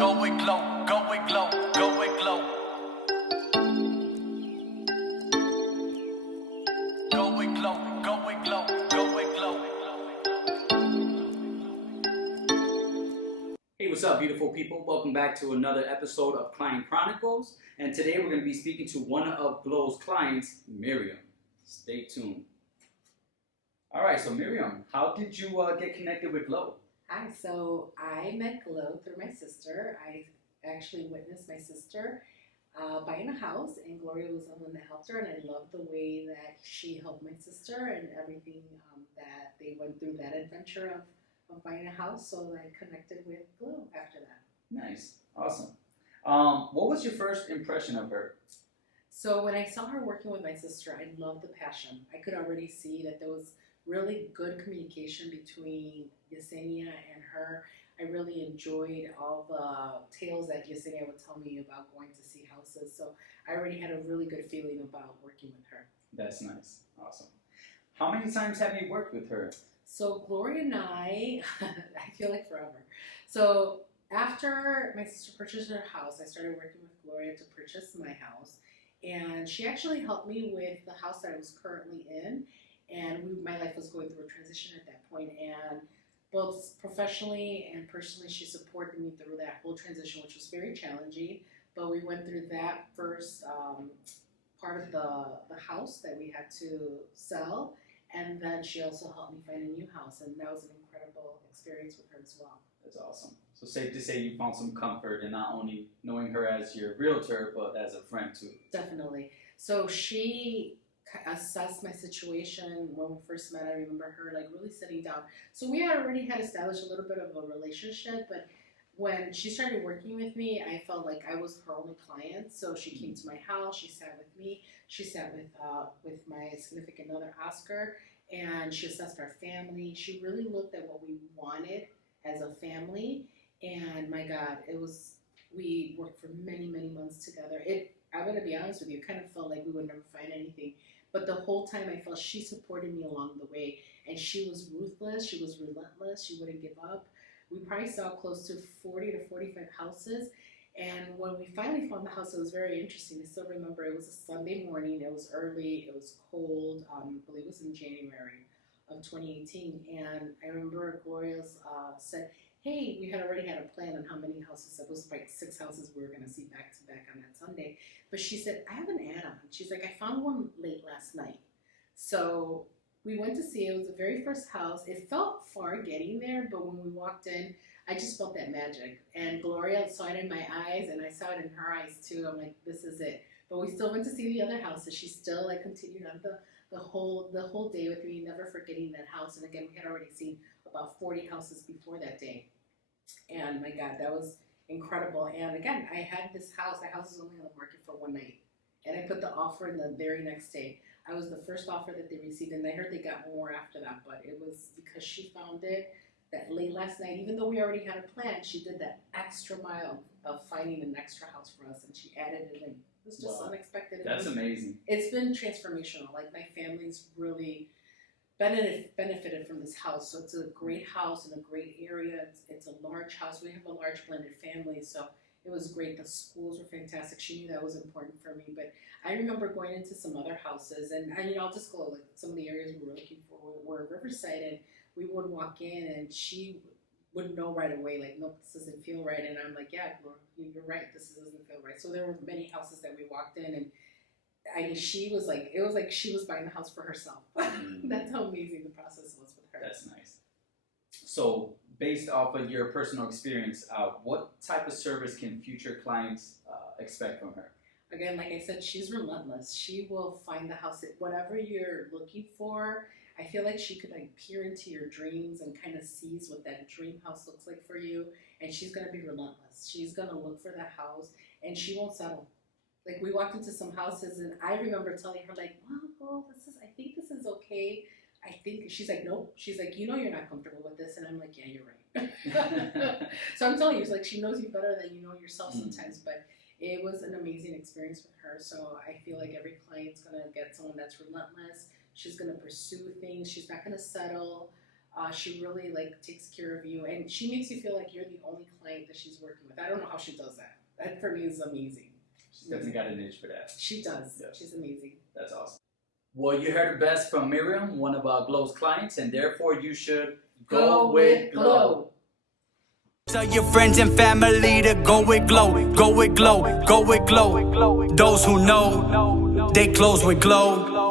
Go with glow, go with glow, go with glow. Go with glow, go with glow, go with glow. Hey, what's up, beautiful people? Welcome back to another episode of Client Chronicles. And today we're going to be speaking to one of Glow's clients, Miriam. Stay tuned. All right, so Miriam, how did you get connected with Glow? Hi, so I met Glow through my sister. I actually witnessed my sister buying a house, and Gloria was the one that helped her, and I loved the way that she helped my sister and everything that they went through that adventure of buying a house, so I connected with Glow after that. Nice, awesome. What was your first impression of her? So when I saw her working with my sister, I loved the passion. I could already see that there was really good communication between Yesenia and her. I really enjoyed all the tales that Yesenia would tell me about going to see houses. So I already had a really good feeling about working with her. That's nice, awesome. How many times have you worked with her? So Gloria and I feel like forever. So after my sister purchased her house, I started working with Gloria to purchase my house. And she actually helped me with the house that I was currently in. And my life was going through a transition at that point, and both professionally and personally, she supported me through that whole transition, which was very challenging. But we went through that first part of the house that we had to sell, and then she also helped me find a new house, and that was an incredible experience with her as well. That's awesome. So safe to say you found some comfort in not only knowing her as your realtor, but as a friend too. Definitely. So she assessed my situation when we first met. I remember her like really sitting down. So we had already had established a little bit of a relationship, but when she started working with me, I felt like I was her only client. So she came to my house, she sat with me, she sat with my significant other, Oscar, and she assessed our family. She really looked at what we wanted as a family, and my God, we worked for many, many months together. I'm gonna be honest with you, it kind of felt like we would never find anything. But the whole time I felt she supported me along the way, and she was ruthless, she was relentless, she wouldn't give up. We probably saw close to 40 to 45 houses, and when we finally found the house, it was very interesting. I still remember it was a Sunday morning, it was early, it was cold, I believe it was in January of 2018, and I remember Gloria's said, hey, we had already had a plan on how many houses. It was like 6 houses we were going to see back to back on that Sunday. But she said, I have an add-on. She's like, I found one late last night. So we went to see it. It was the very first house. It felt far getting there, but when we walked in, I just felt that magic. And Gloria saw it in my eyes, and I saw it in her eyes too. I'm like, this is it. But we still went to see the other houses. She still like continued on the whole day with me, never forgetting that house. And again, we had already seen about 40 houses before that day. And my God, that was incredible. And again, I had this house. The house was only on the market for one night. And I put the offer in the very next day. I was the first offer that they received, and I heard they got more after that. But it was because she found it that late last night. Even though we already had a plan, she did that extra mile of finding an extra house for us, and she added it in. It was just unexpected. That's amazing. It's been transformational. Like my family's really benefited from this house. So it's a great house in a great area. It's a large house. We have a large blended family, so it was great. The schools were fantastic. She knew that was important for me. But I remember going into some other houses, and I'll just go like some of the areas we were looking for were Riverside, and we would walk in, and she would know right away, like, nope, this doesn't feel right. And I'm like, yeah, you're right, this doesn't feel right. So there were many houses that we walked in, and she was like, it was like she was buying the house for herself. That's how amazing the process was with her. That's nice. So, based off of your personal experience, what type of service can future clients expect from her? Again, like I said, she's relentless. She will find the house, whatever you're looking for. I feel like she could like peer into your dreams and kind of sees what that dream house looks like for you. And she's going to be relentless. She's going to look for that house, and she won't settle. Like we walked into some houses, and I remember telling her like, well, I think this is okay. I think she's like, nope. She's like, you're not comfortable with this, and I'm like, yeah, you're right. So I'm telling you, it's like she knows you better than you know yourself sometimes. But it was an amazing experience with her. So I feel like every client's gonna get someone that's relentless. She's gonna pursue things. She's not gonna settle. She really like takes care of you, and she makes you feel like you're the only client client that she's working with. I don't know how she does that. That for me is amazing. She's definitely got a niche for that. She does. Yeah. She's amazing. That's awesome. Well, you heard it best from Miriam, one of our Glow's clients, and therefore you should go with Glow. Tell your friends and family to go with Glow, go with Glow, go with Glow. Those who know, they close with Glow.